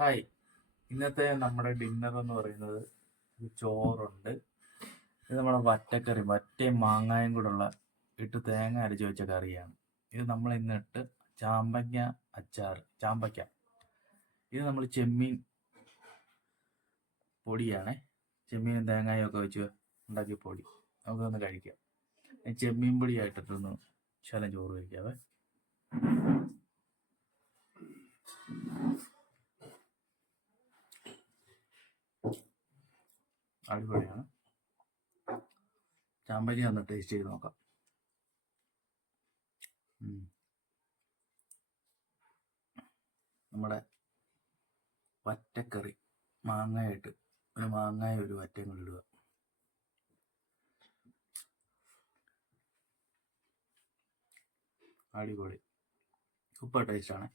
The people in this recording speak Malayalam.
ഹായ്. ഇന്നത്തെ നമ്മുടെ ഡിന്നർ എന്ന് പറയുന്നത് ചോറുണ്ട്. ഇത് നമ്മുടെ വറ്റക്കറി, വറ്റയും മാങ്ങായും കൂടെയുള്ള ഇട്ട് തേങ്ങ അരച്ച് വെച്ച കറിയാണ്. ഇത് നമ്മൾ ഇന്നിട്ട് ചാമ്പങ്ങ അച്ചാർ, ചാമ്പയ്ക്ക. ഇത് നമ്മൾ ചെമ്മീൻ പൊടിയാണേ. ചെമ്മീനും തേങ്ങയും ഒക്കെ വെച്ച് ഉണ്ടാക്കിയ പൊടി. നമുക്കൊന്ന് കഴിക്കാം. ചെമ്മീൻ പൊടിയായിട്ടിട്ടൊന്ന് ശകലം ചോറ് കഴിക്കാവേ. അടിപൊളിയാണ്. ചാമ്പയ്ക്ക ഒന്ന് ടേസ്റ്റ് ചെയ്ത് നോക്കാം. നമ്മുടെ വറ്റക്കറി മാങ്ങയായിട്ട്, ഒരു മാങ്ങായ ഒരു വറ്റയും കൂടി ഇടുക. അടിപൊളി, സൂപ്പർ ടേസ്റ്റാണ്.